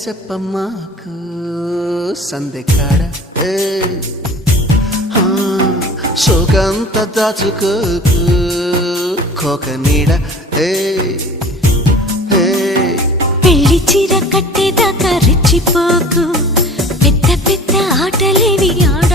చెప్పమ్మాకు సందె కాడ సోకంత దాచుకోకు కోక నీడ పెళ్లి చీర కట్టేదాకా రెచ్చిపోకు పెద్ద పెద్ద ఆటలేవి ఆడు